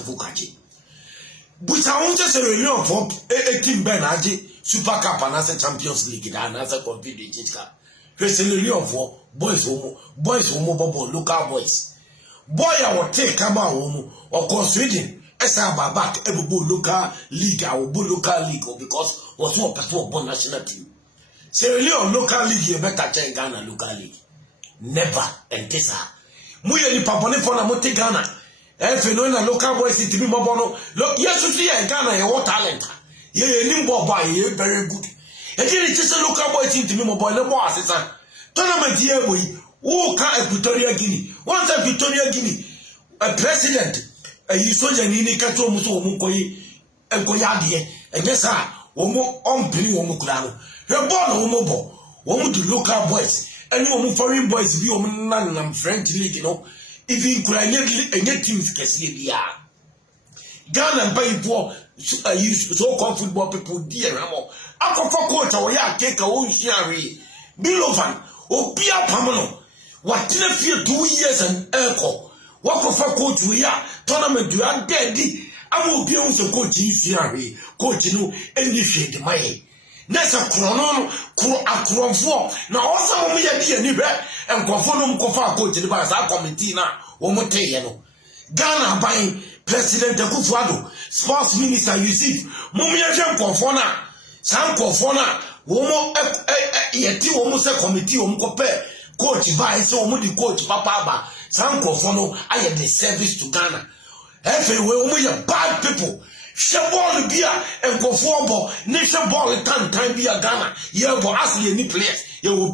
Fukaji. Busa unje Sierra Leone for a team Ben Aji, Super Cup and as a Champions League, and as a Confederation Cup. Sierra Leone for boys homo bobo, local boys. Boy, I will take come out or considering Esa Babak, Ebu local league, or local league, because was one person of national team. Sierra Leone local league, you better check Ghana local league. Never and this. Muya ni papone for na mote Ghana. If you know na local boys to be mobono. Look, yes, you see Ghana, you want talent. You nimbo boy, you very good. And here it is a local boy team to be mobile, no more assistant. Tournament here we who can Equatorial Guinea. Once Equatorial Guinea, a president, a Yusoja Nini Kato Muso Mukoi, and Koyadi, and yes, sir, Omo on Penny Omuklano. Her born Omobo, Omo to local boys. And you foreign boys be on French league, you know. If you could and get teams can see the Ghana and pay for so-called football people, dear Ramo. After for coach, or ya take a own share. Bilovan, or Pia Pamano. What did I feel 2 years and echo? What for coach we are? Tournament you are dead. I will be also coaching CRE, coaching any shade my head. Nessa chronon, for now also me a dear and conform cofa coach in the Baza Committee now, Omoteyano. Ghana buying President Kufuado, Sports Minister Yusuf, Mumia Jam Confona, Sam Confona, Womo Yeti Omusa Committee, Omcope, Coach by so Mudi Coach Papa, Sam Confono, I had the service to Ghana. Everywhere we are bad people. Shaball beer and go for ball, nation ball time be a Ghana. You will ask any players. You will